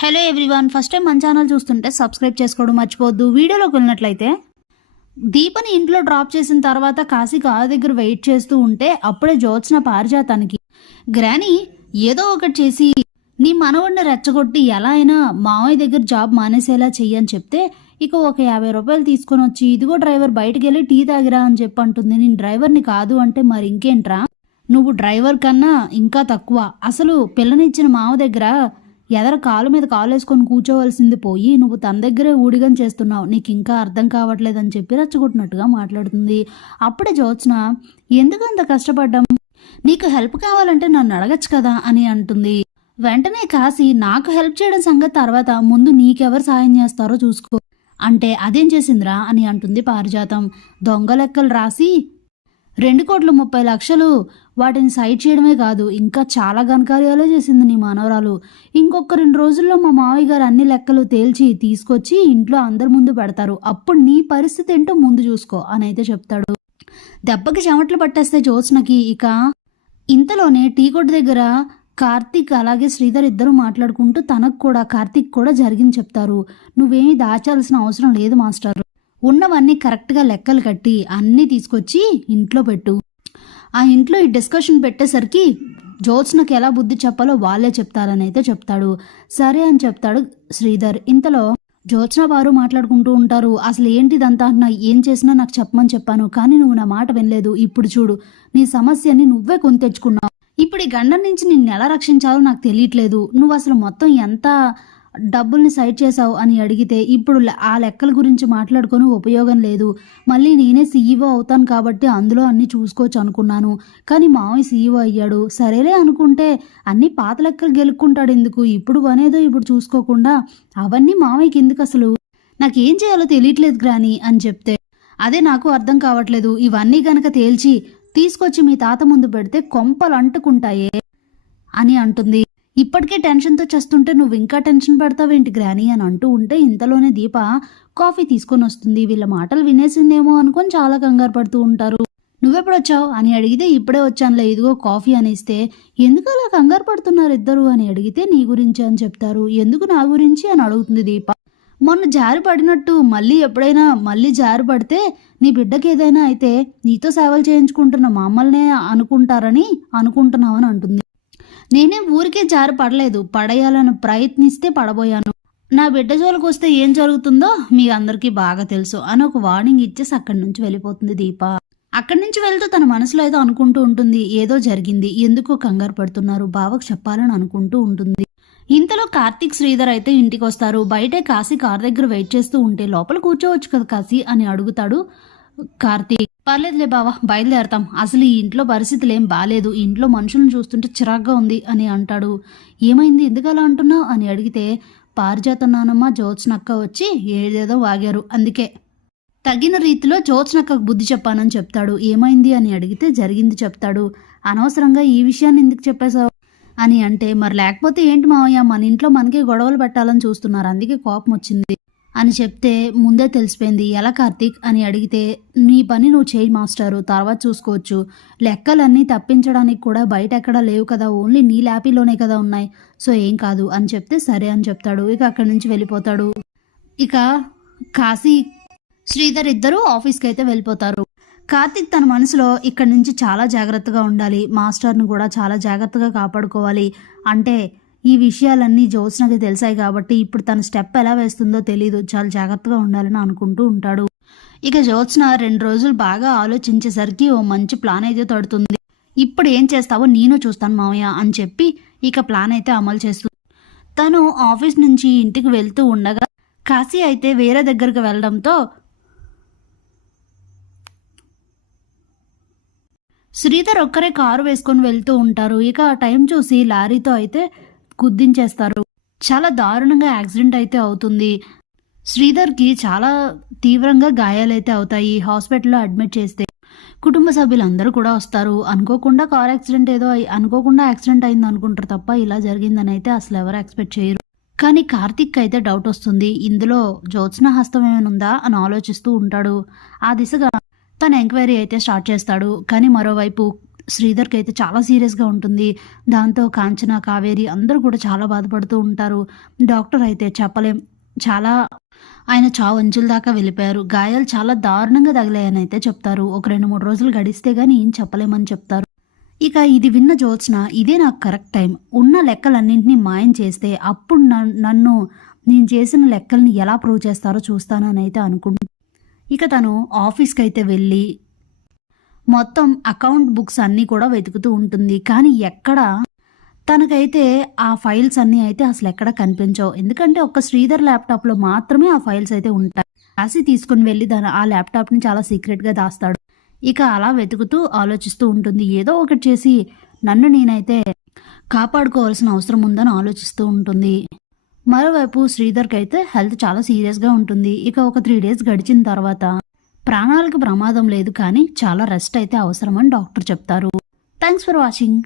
Hello everyone, first time మన channel చూస్తుంటే subscribe చేసుకోవడం మర్చిపోవద్దు. వీడియోలోకి వెళ్ళినట్లయితే దీపని ఇంట్లో డ్రాప్ చేసిన తర్వాత కాశీ కారు దగ్గర వెయిట్ చేస్తూ ఉంటే అప్పుడే జ్యోత్స్న పారిజాతానికి, గ్రానీ ఏదో ఒకటి చేసి నీ మనవడిని రెచ్చగొట్టి ఎలా అయినా మావయ్య దగ్గర జాబ్ మానేసేలా చెయ్యని చెప్తే ఇక ఒక 50 రూపాయలు తీసుకొని వచ్చి ఇదిగో డ్రైవర్ బయటికి వెళ్ళి టీ తాగిరా అని చెప్పి అంటుంది. నేను డ్రైవర్ని కాదు అంటే మరి ఇంకేంట్రా, నువ్వు డ్రైవర్ కన్నా ఇంకా తక్కువ. అసలు పిల్లనిచ్చిన మావ దగ్గర ఎదర కాలు మీద కాలు వేసుకొని కూర్చోవలసింది పోయి నువ్వు తన దగ్గరే ఊడిగం చేస్తున్నావు, నీకు ఇంకా అర్థం కావట్లేదని చెప్పి రెచ్చగొట్టినట్టుగా మాట్లాడుతుంది. అప్పుడే జ్యోత్స్న, ఎందుకు అంత కష్టపడ్డాం, నీకు హెల్ప్ కావాలంటే నన్ను అడగచ్చు కదా అని అంటుంది. వెంటనే కాశీ, నాకు హెల్ప్ చేయడం సంగతి తర్వాత, ముందు నీకెవరు సాయం చేస్తారో చూసుకో అంటే అదేం చేసిందిరా అని అంటుంది పారిజాతం. దొంగ లెక్కలు రాసి 2,30,00,000 వాటిని సైడ్ చేయడమే కాదు ఇంకా చాలా ఘనకార్యాలే చేసింది నీ మనవరాలు. ఇంకొక 2 రోజుల్లో మా మావయ్య గారు అన్ని లెక్కలు తేల్చి తీసుకొచ్చి ఇంట్లో అందరి ముందు పెడతారు, అప్పుడు నీ పరిస్థితి ఏంటో ముందు చూసుకో అని అయితే చెప్తాడు. దెబ్బకి చెమట్లు పట్టేస్తే జ్యోత్స్నకి. ఇక ఇంతలోనే టీ కొట్టు దగ్గర కార్తీక్ అలాగే శ్రీధర్ ఇద్దరు మాట్లాడుకుంటూ తనకు కూడా కార్తీక్ కూడా జరిగింది చెప్తారు. నువ్వేమీ దాచాల్సిన అవసరం లేదు మాస్టర్, ఉన్నవన్నీ కరెక్ట్గా లెక్కలు కట్టి అన్నీ తీసుకొచ్చి ఇంట్లో పెట్టు. ఆ ఇంట్లో ఈ డిస్కషన్ పెట్టేసరికి జ్యోత్స్నకి ఎలా బుద్ధి చెప్పాలో వాళ్ళే చెప్తారని అయితే చెప్తాడు. సరే అని చెప్తాడు శ్రీధర్. ఇంతలో జ్యోత్స్న వారు మాట్లాడుకుంటూ ఉంటారు. అసలు ఏంటిదంతా, నా ఏం చేసినా నాకు చెప్పమని చెప్పాను కానీ నువ్వు నా మాట వినలేదు. ఇప్పుడు చూడు నీ సమస్యని నువ్వే కొని తెచ్చుకున్నావు. ఇప్పుడు ఈ గండం నుంచి నిన్ను ఎలా రక్షించాలో నాకు తెలియట్లేదు. నువ్వు అసలు మొత్తం ఎంత డబ్బుల్ని సైడ్ చేసావు అని అడిగితే ఇప్పుడు ఆ లెక్కల గురించి మాట్లాడుకొని ఉపయోగం లేదు. మళ్ళీ నేనే సీఈఓ అవుతాను కాబట్టి అందులో అన్నీ చూసుకోవచ్చు అనుకున్నాను, కానీ మావయ్య సీఈఓ అయ్యాడు. సరేలే అనుకుంటే అన్నీ పాత లెక్కలు గెలుక్కుంటాడు ఎందుకు, ఇప్పుడు అనేదో ఇప్పుడు చూసుకోకుండా అవన్నీ మావయ్యకి ఎందుకు, అసలు నాకేం చేయాలో తెలియట్లేదు గ్రాని అని చెప్తే, అదే నాకు అర్థం కావట్లేదు. ఇవన్నీ గనక తేల్చి తీసుకొచ్చి మీ తాత ముందు పెడితే కొంపలు అంటుకుంటాయే అని అంటుంది. ఇప్పటికే టెన్షన్తో చేస్తుంటే నువ్వు ఇంకా టెన్షన్ పడతావేంటి గ్రాని అని అంటూ ఉంటే ఇంతలోనే దీప కాఫీ తీసుకొని వస్తుంది. వీళ్ళ మాటలు వినేసిందేమో అనుకొని చాలా కంగారు పడుతూ ఉంటారు. నువ్వెప్పుడు వచ్చావు అని అడిగితే ఇప్పుడే వచ్చానులే, ఇదిగో కాఫీ అని ఇస్తే, ఎందుకు అలా కంగారు పడుతున్నారు ఇద్దరు అని అడిగితే నీ గురించి అని చెప్తారు. ఎందుకు నా గురించి అని అడుగుతుంది దీప. మొన్న జారి పడినట్టు మళ్ళీ ఎప్పుడైనా మళ్ళీ జారి పడితే నీ బిడ్డకి ఏదైనా అయితే నీతో సేవలు చేయించుకుంటున్న మమ్మల్నే అనుకుంటున్నావని అంటుంది. నేనే ఊరికే జారి పడలేదు, పడేయాలని ప్రయత్నిస్తే పడబోయాను. నా బిడ్డ జోలికి వస్తే ఏం జరుగుతుందో మీ అందరికీ బాగా తెలుసు అని ఒక వార్నింగ్ ఇచ్చేసి అక్కడి నుంచి వెళ్ళిపోతుంది దీప. అక్కడి నుంచి వెళ్తూ తన మనసులో ఏదో అనుకుంటూ ఉంటుంది. ఏదో జరిగింది, ఎందుకో కంగారు పడుతున్నారు, బావకు చెప్పాలని అనుకుంటూ ఉంటుంది. ఇంతలో కార్తీక్ శ్రీధర్ అయితే ఇంటికి వస్తారు. బయటే కాశీ కార్ దగ్గర వెయిట్ చేస్తూ ఉంటే లోపల కూర్చోవచ్చు కదా కాశీ అని అడుగుతాడు కార్తీక్. పర్లేదులే బావా, బయలుదేరతాం, అసలు ఈ ఇంట్లో పరిస్థితులు ఏం బాలేదు, ఇంట్లో మనుషులను చూస్తుంటే చిరాగ్గా ఉంది అని అంటాడు. ఏమైంది, ఎందుకు అలా అంటున్నావు అని అడిగితే, పారిజాతం నానమ్మ జ్యోత్స్నక్క వచ్చి ఏదేదో వాగారు, అందుకే తగిన రీతిలో జ్యోత్స్నక్కకు బుద్ధి చెప్పానని చెప్తాడు. ఏమైంది అని అడిగితే జరిగింది చెప్తాడు. అనవసరంగా ఈ విషయాన్ని ఎందుకు చెప్పేశావు అని అంటే, మరి లేకపోతే ఏంటి మావయ్య, మన ఇంట్లో మనకే గొడవలు పెట్టాలని చూస్తున్నారు, అందుకే కోపం వచ్చింది అని చెప్తే, ముందే తెలిసిపోయింది. ఎలా కార్తీక్ అని అడిగితే, నీ పని నువ్వు చేయి మాస్టారు, తర్వాత చూసుకోవచ్చు, లెక్కలన్నీ తప్పించడానికి కూడా బయట ఎక్కడా లేవు కదా, ఓన్లీ నీ ల్యాపీలోనే కదా ఉన్నాయి, సో ఏం కాదు అని చెప్తే సరే అని చెప్తాడు. ఇక అక్కడి నుంచి వెళ్ళిపోతాడు. ఇక కాశీ శ్రీధర్ ఇద్దరు ఆఫీస్కి అయితే వెళ్ళిపోతారు. కార్తీక్ తన మనసులో ఇక్కడి నుంచి చాలా జాగ్రత్తగా ఉండాలి, మాస్టర్ని కూడా చాలా జాగ్రత్తగా కాపాడుకోవాలి, అంటే ఈ విషయాలన్నీ జ్యోత్స్నకి తెలిసాయి కాబట్టి ఇప్పుడు తన స్టెప్ ఎలా వేస్తుందో తెలీదు, చాలా జాగ్రత్తగా ఉండాలని అనుకుంటూ ఉంటాడు. ఇక జ్యోత్స్న 2 రోజులు బాగా ఆలోచించేసరికి ఓ మంచి ప్లాన్ అయితే తడుతుంది. ఇప్పుడు ఏం చేస్తావో నేను చూస్తాను మావయ్య అని చెప్పి ఇక ప్లాన్ అయితే అమలు చేస్తుంది. తను ఆఫీస్ నుంచి ఇంటికి వెళ్తూ ఉండగా కాశీ అయితే వేరే దగ్గరికి వెళ్ళడంతో శ్రీధర్ ఒక్కరే కారు వేసుకొని వెళ్తూ ఉంటారు. ఇక ఆ టైం చూసి లారీతో అయితే గుద్దించేస్తారు. చాలా దారుణంగా యాక్సిడెంట్ అయితే అవుతుంది. శ్రీధర్కి చాలా తీవ్రంగా గాయాలైతే అవుతాయి. హాస్పిటల్లో అడ్మిట్ చేస్తే కుటుంబ సభ్యులందరూ కూడా వస్తారు. అనుకోకుండా కార్ యాక్సిడెంట్ అనుకోకుండా యాక్సిడెంట్ అయింది అనుకుంటారు తప్ప ఇలా జరిగిందని అయితే అసలు ఎవరు ఎక్స్పెక్ట్ చేయరు. కానీ కార్తీక్ అయితే డౌట్ వస్తుంది, ఇందులో జ్యోత్స్న హస్తం ఏమైనా ఉందా అని ఆలోచిస్తూ ఉంటాడు. ఆ దిశగా తన ఎంక్వైరీ అయితే స్టార్ట్ చేస్తాడు. కానీ మరోవైపు శ్రీధర్‌కి అయితే చాలా సీరియస్‌గా ఉంటుంది. దాంతో కాంచన, కావేరి అందరూ కూడా చాలా బాధపడుతూ ఉంటారు. డాక్టర్ అయితే చెప్పలేం. చాలా ఆయన చావు అంచుల దాకా వెళ్ళిపోయారు. గాయాలు చాలా దారుణంగా తగిలాయని అయితే చెప్తారు. ఒక 2, 3 రోజులు గడిస్తే గాని ఏం చెప్పలేమని చెప్తారు. ఇక ఇది విన్న జ్యోత్స్న ఇదే నాకు కరెక్ట్ టైం. ఉన్న లెక్కలన్నింటినీ మాయం చేస్తే అప్పుడు నన్ను నేను చేసిన లెక్కల్ని ఎలా ప్రూవ్ చేస్తారో చూస్తానని అయితే అనుకుంటుంది. ఇక తను ఆఫీస్‌కైతే వెళ్ళి మొత్తం అకౌంట్ బుక్స్ అన్నీ కూడా వెతుకుతూ ఉంటుంది. కానీ తనకైతే ఆ ఫైల్స్ అన్నీ అయితే అసలెక్కడ కనిపించవు. ఎందుకంటే ఒక్క శ్రీధర్ ల్యాప్‌టాప్‌లో మాత్రమే ఆ ఫైల్స్ అయితే ఉంటాయి. రాసి తీసుకొని వెళ్లి ఆ ల్యాప్‌టాప్‌ని చాలా సీక్రెట్‌గా దాస్తాడు. ఇక అలా వెతుకుతూ ఆలోచిస్తూ ఉంటుంది. ఏదో ఒకటి చేసి నన్ను నేనైతే కాపాడుకోవాల్సిన అవసరం ఉందని ఆలోచిస్తూ ఉంటుంది. మరోవైపు శ్రీధర్‌కైతే హెల్త్ చాలా సీరియస్‌గా ఉంటుంది. ఇక ఒక 3 డేస్ గడిచిన తర్వాత ప్రాణాలకు ప్రమాదం లేదు కానీ చాలా రెస్ట్ అయితే అవసరమని డాక్టర్ చెప్తారు. Thanks for watching.